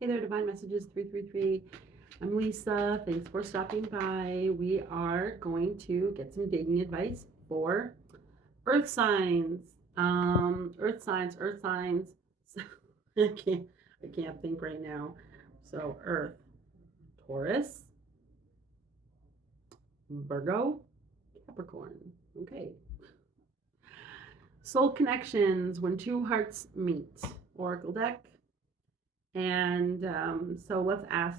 Hey there, Divine Messages 333. I'm Lisa. Thanks for stopping by. We are going to get some dating advice for earth signs. Earth signs. So, I can't think right now. So Earth, Taurus, Virgo, Capricorn. Okay. Soul connections when two hearts meet. Oracle deck. And so let's ask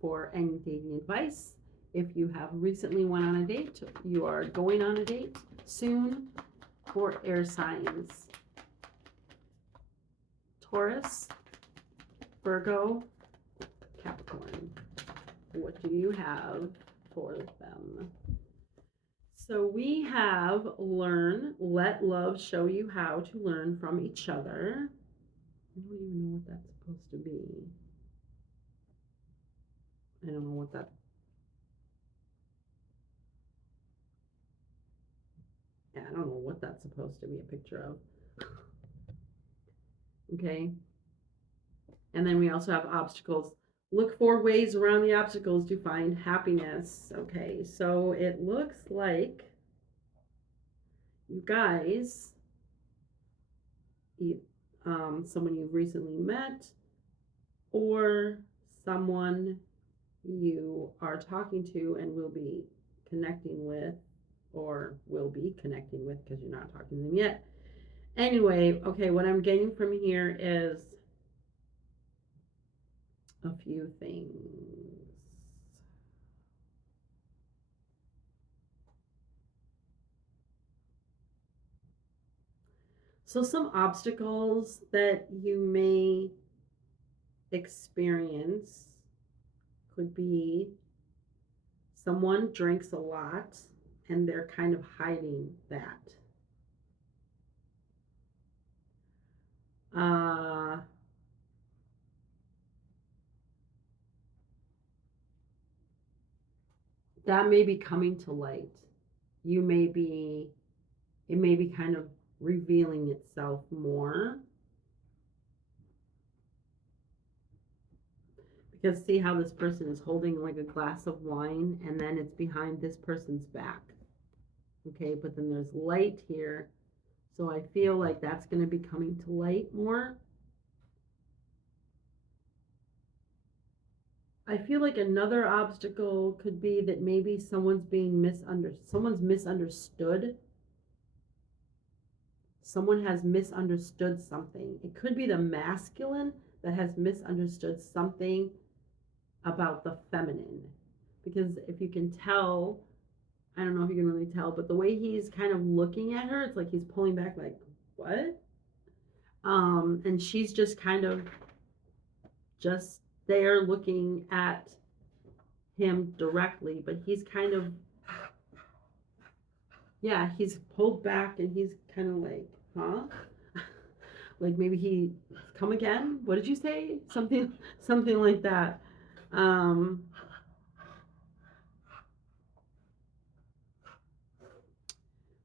for any dating advice. If you have recently went on a date, you are going on a date soon, for air signs. Taurus, Virgo, Capricorn. What do you have for them? So we have learn, let love show you how to learn from each other. I don't even know what that's supposed to be. I don't know what that. Yeah, I don't know what that's supposed to be a picture of. Okay. And then we also have obstacles. Look for ways around the obstacles to find happiness. Okay. So it looks like you guys, someone you've recently met, or someone you are talking to and will be connecting with, or will be connecting with because you're not talking to them yet. Anyway, okay, what I'm getting from here is a few things. So, some obstacles that you may experience could be someone drinks a lot and they're kind of hiding that. Uh, that may be coming to light. You may be, it may be kind of revealing itself more. Because see how this person is holding like a glass of wine and then it's behind this person's back. Okay, but then there's light here. So I feel like that's going to be coming to light more. I feel like another obstacle could be that maybe someone's misunderstood. Someone has misunderstood something. It could be the masculine that has misunderstood something about the feminine. Because if you can tell, I don't know if you can really tell, but the way he's kind of looking at her, it's like he's pulling back, like, what? And she's just kind of just there looking at him directly, but he's kind of, yeah, he's pulled back and he's kind of like, huh? Like maybe he come again? What did you say? Something like that. Um,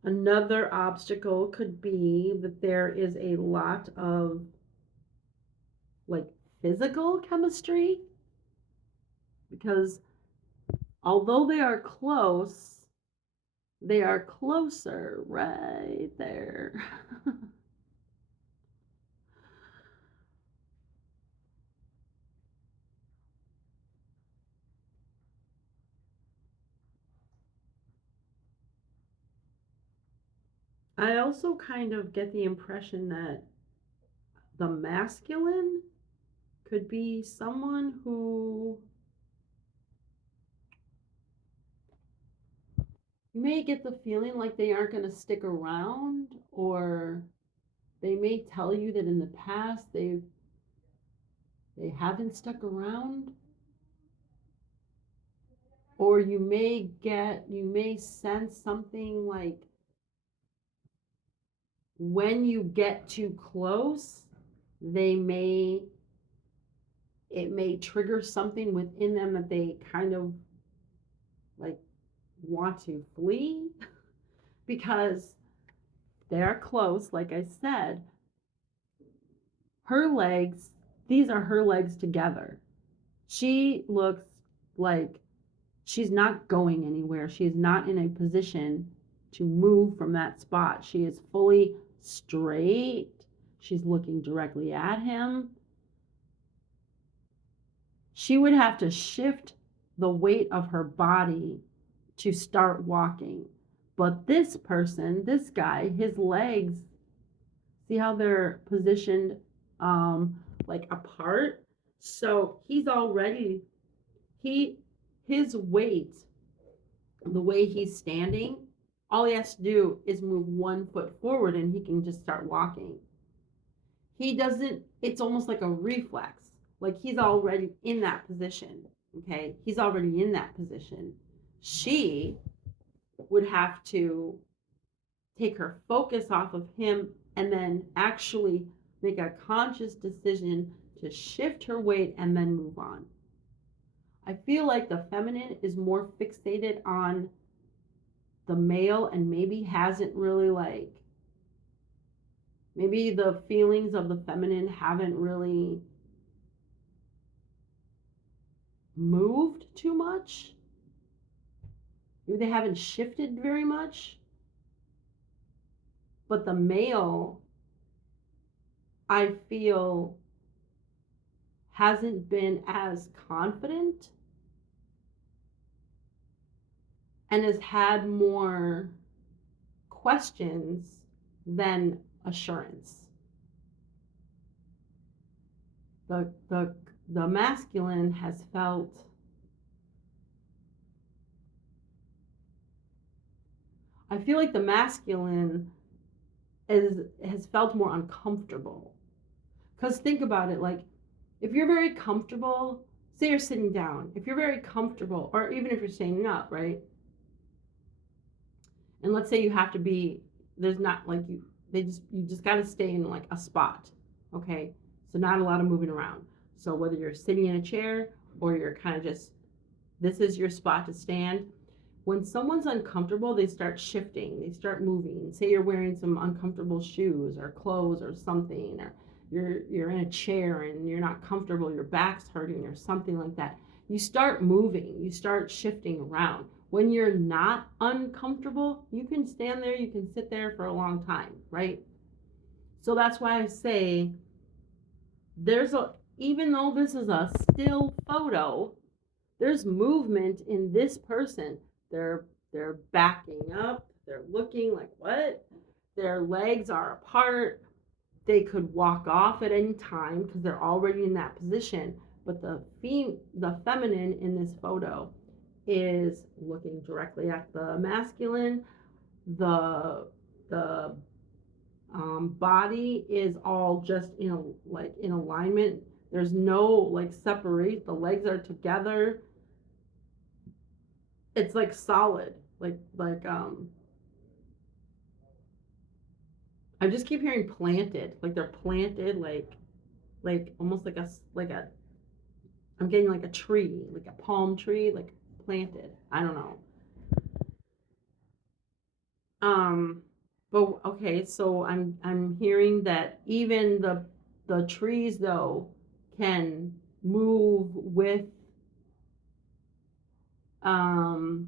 Another obstacle could be that there is a lot of like physical chemistry because although they are close, they are closer right there. I also kind of get the impression that the masculine could be someone who you may get the feeling like they aren't going to stick around, or they may tell you that in the past they haven't stuck around, or you may sense something like when you get too close, they may it may trigger something within them that they kind of like want to flee because they're close, like I said. Her legs these are her legs together. She looks like she's not going anywhere. She is not in a position to move from that spot. She is fully straight. She's looking directly at him. She would have to shift the weight of her body to start walking. But this person, this guy, his legs, see how they're positioned like apart? So he's already his weight, the way he's standing, all he has to do is move 1 foot forward and he can just start walking. He doesn't, it's almost like a reflex. Like he's already in that position. Okay. He's already in that position. She would have to take her focus off of him and then actually make a conscious decision to shift her weight and then move on. I feel like the feminine is more fixated on the male and maybe hasn't really like, maybe the feelings of the feminine haven't really moved too much. Maybe they haven't shifted very much. But the male, I feel, hasn't been as confident and has had more questions than assurance. The masculine has felt I feel like the masculine has felt more uncomfortable. Because think about it, like if you're very comfortable, say you're sitting down, if you're very comfortable, or even if you're standing up, right? And let's say you have to be, there's not like you just got to stay in like a spot, okay? So not a lot of moving around. So whether you're sitting in a chair or you're kind of just, this is your spot to stand. When someone's uncomfortable, they start shifting, they start moving. Say you're wearing some uncomfortable shoes or clothes or something, or you're in a chair and you're not comfortable, your back's hurting or something like that. You start moving, you start shifting around. When you're not uncomfortable, you can stand there, you can sit there for a long time, right? So that's why I say even though this is a still photo, there's movement in this person. They're backing up, they're looking like what? Their legs are apart. They could walk off at any time because they're already in that position. But the feminine in this photo is looking directly at the masculine. The body is all just in alignment. There's no like separate. The legs are together. It's like solid. I just keep hearing planted. Like they're planted. Like almost like a. I'm getting like a tree, like a palm tree, like planted. I don't know. But okay, so I'm hearing that even the trees though can move with um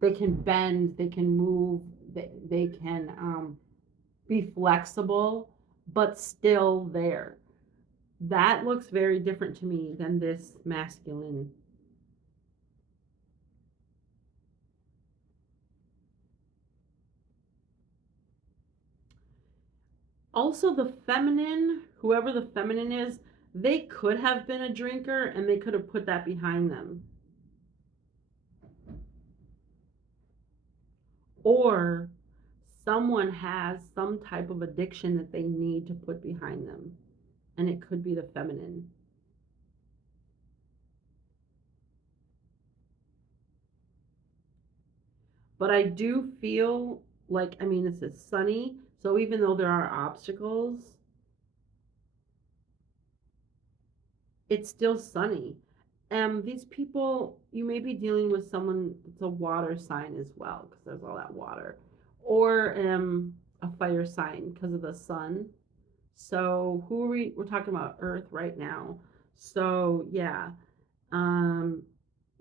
they can bend, they can move, they can be flexible, but still there. That looks very different to me than this masculine. Also, the feminine, whoever the feminine is, they could have been a drinker and they could have put that behind them. Or someone has some type of addiction that they need to put behind them. And it could be the feminine. But I do feel like, I mean, this is sunny. So even though there are obstacles, it's still sunny. these people, you may be dealing with someone that's a water sign as well, because there's all that water, or a fire sign because of the sun. So who are we're talking about Earth right now. So yeah, um,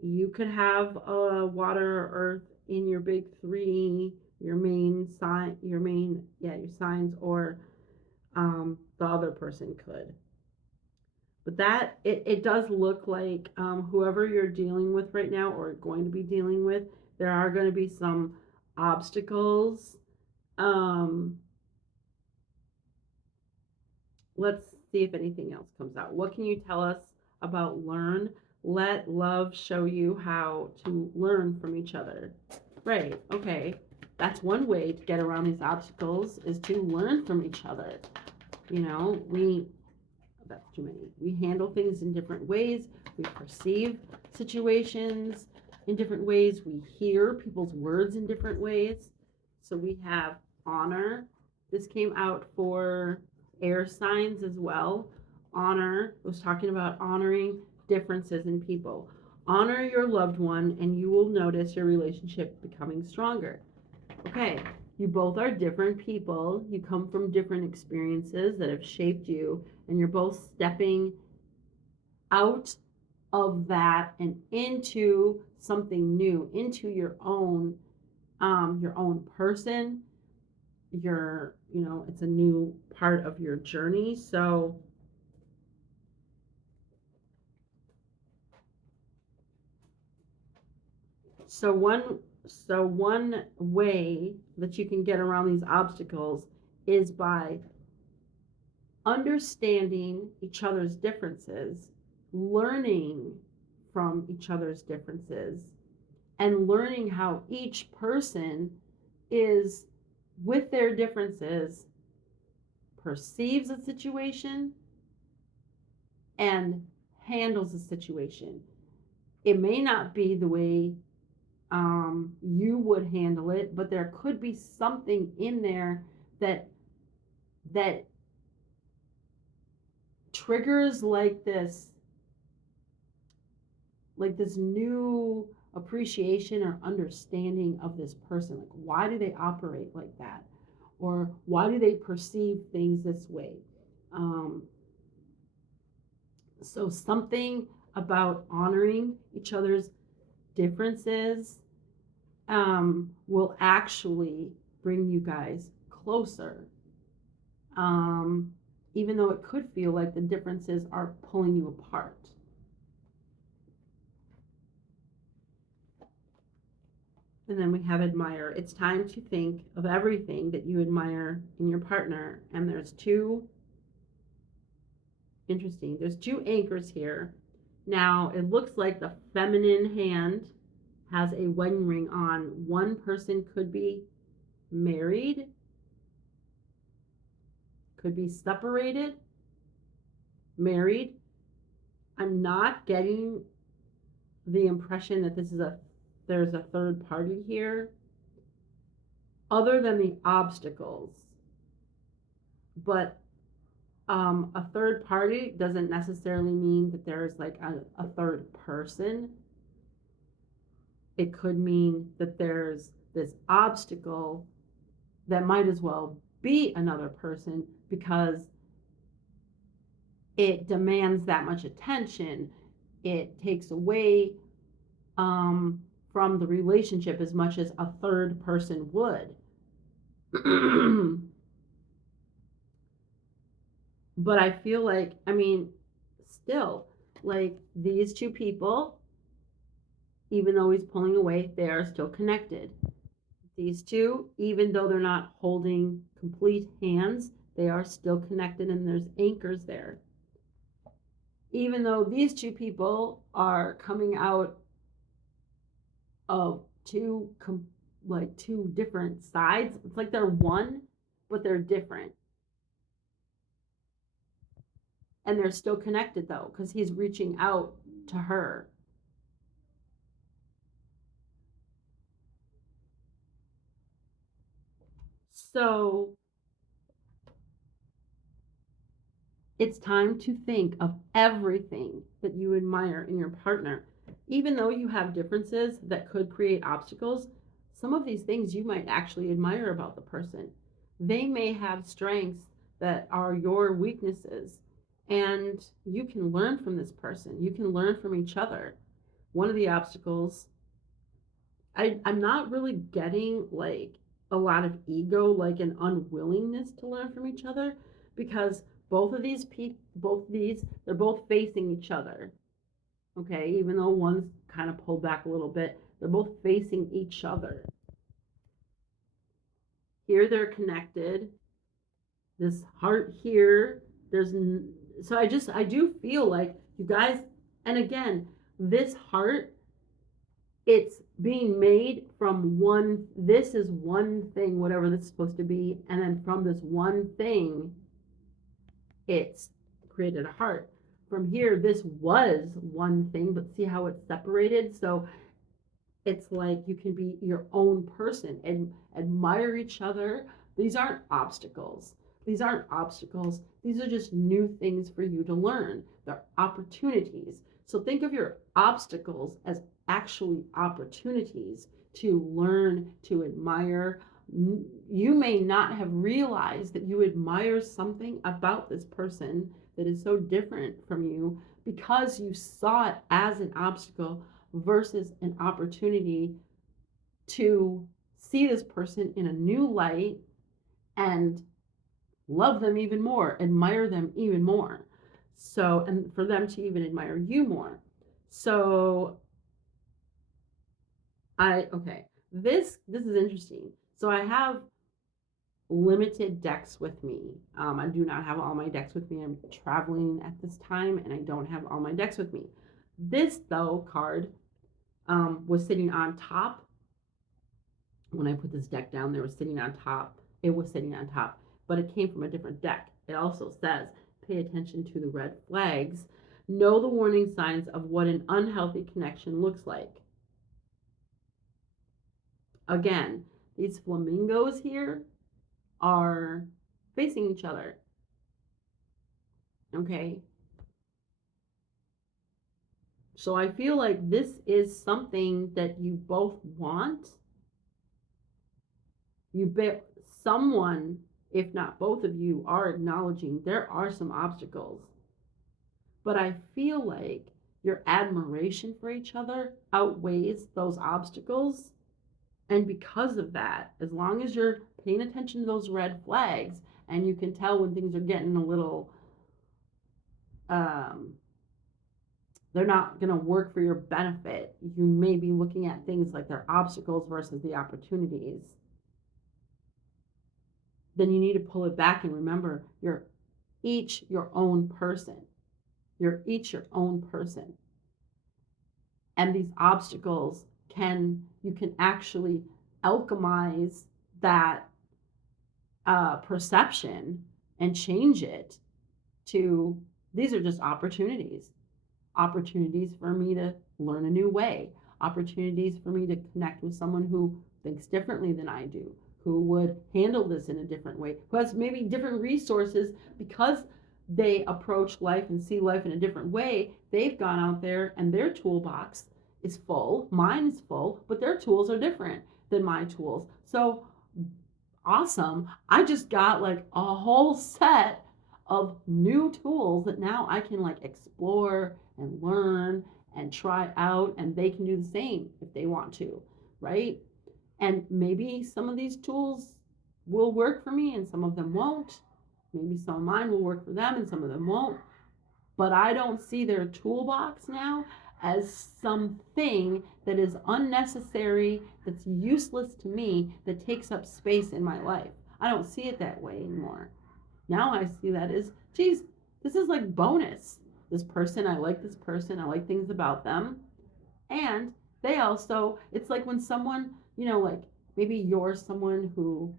you could have a water or earth in your big three, your main sign, your main, yeah, your signs, or the other person could. But that, it does look like whoever you're dealing with right now or going to be dealing with, there are going to be some obstacles. Um, let's see if anything else comes out. What can you tell us about learn? Let love show you how to learn from each other. Right, okay. That's one way to get around these obstacles is to learn from each other. You know, that's too many. We handle things in different ways. We perceive situations in different ways. We hear people's words in different ways. So we have honor. This came out for air signs as well. Honor was talking about honoring differences in people. Honor your loved one, and you will notice your relationship becoming stronger. Okay, you both are different people. You come from different experiences that have shaped you, and you're both stepping out of that and into something new, into your own person. It's a new part of your journey. So one so one way that you can get around these obstacles is by understanding each other's differences, learning from each other's differences, and learning how each person is, with their differences, perceives a situation and handles a situation. It may not be the way you would handle it, but there could be something in there that that triggers like this new appreciation or understanding of this person. Like, why do they operate like that, or why do they perceive things this way? Um, so something about honoring each other's differences will actually bring you guys closer, um, even though it could feel like the differences are pulling you apart. And then we have admire. It's time to think of everything that you admire in your partner. And there's two anchors here. Now, it looks like the feminine hand has a wedding ring on. One person could be married, could be separated, married. I'm not getting the impression that there's a third party here other than the obstacles. But a third party doesn't necessarily mean that there's like a third person. It could mean that there's this obstacle that might as well be another person because it demands that much attention. It takes away from the relationship as much as a third person would. But I feel like, still, like these two people, even though he's pulling away, they are still connected. These two, even though they're not holding complete hands, they are still connected and there's anchors there. Even though these two people are coming out of two different sides, it's like they're one, but they're different. And they're still connected though, because he's reaching out to her. So It's time to think of everything that you admire in your partner. Even though you have differences that could create obstacles, some of these things you might actually admire about the person. They may have strengths that are your weaknesses, and you can learn from this person. You can learn from each other. One of the obstacles, I'm not really getting like a lot of ego, like an unwillingness to learn from each other, because both of these, they're both facing each other. Okay, even though one's kind of pulled back a little bit, they're both facing each other. Here they're connected. This heart here, so I do feel like you guys, and again, this heart, it's being made from one, this is one thing, whatever this is supposed to be, and then from this one thing, it's created a heart. From here, this was one thing, but see how it's separated? So it's like you can be your own person and admire each other. These aren't obstacles. These aren't obstacles. These are just new things for you to learn. They're opportunities. So think of your obstacles as actually opportunities to learn, to admire. You may not have realized that you admire something about this person that is so different from you because you saw it as an obstacle versus an opportunity to see this person in a new light and love them even more, admire them even more. So, and for them to even admire you more. So, this is interesting. So I have limited decks with me. I do not have all my decks with me. I'm traveling at this time and I don't have all my decks with me. This though card was sitting on top. When I put this deck down, there was sitting on top. It was sitting on top, but it came from a different deck. It also says, pay attention to the red flags. Know the warning signs of what an unhealthy connection looks like. Again, these flamingos here are facing each other. Okay. So I feel like this is something that you both want. Someone, if not both of you, are acknowledging there are some obstacles. But I feel like your admiration for each other outweighs those obstacles. And because of that, as long as you're paying attention to those red flags and you can tell when things are getting a little, they're not going to work for your benefit, you may be looking at things like they're obstacles versus the opportunities. Then you need to pull it back and remember you're each your own person. You're each your own person. And these obstacles you can actually alchemize that perception and change it to, these are just opportunities for me to learn a new way, opportunities for me to connect with someone who thinks differently than I do, who would handle this in a different way, who has maybe different resources because they approach life and see life in a different way. They've gone out there and their toolbox is full, mine is full, but their tools are different than my tools. So awesome. I just got like a whole set of new tools that now I can like explore and learn and try out, and they can do the same if they want to, right? And maybe some of these tools will work for me and some of them won't. Maybe some of mine will work for them and some of them won't. But I don't see their toolbox now as something that is unnecessary, that's useless to me, that takes up space in my life. I don't see it that way anymore. Now I see that as, geez, this is like bonus. This person, I like this person, I like things about them. And they also, it's like when someone, like maybe you're someone who,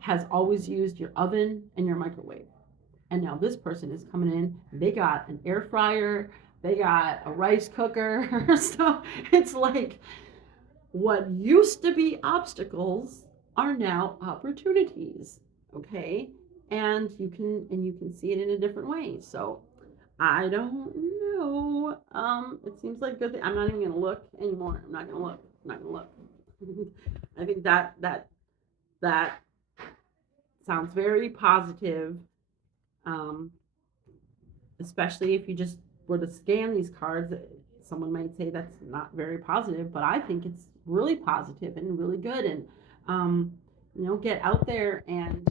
has always used your oven and your microwave. And now this person is coming in, they got an air fryer, they got a rice cooker. So it's like what used to be obstacles are now opportunities. Okay. And you can see it in a different way. So I don't know. It seems like a good thing. I'm not even gonna look anymore. I'm not gonna look. I'm not gonna look. I think that sounds very positive. Um, Especially if you just were to scan these cards, someone might say that's not very positive, but I think it's really positive and really good. And um, get out there and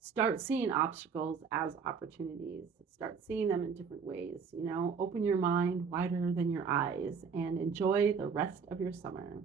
start seeing obstacles as opportunities. Start seeing them in different ways. Open your mind wider than your eyes and enjoy the rest of your summer.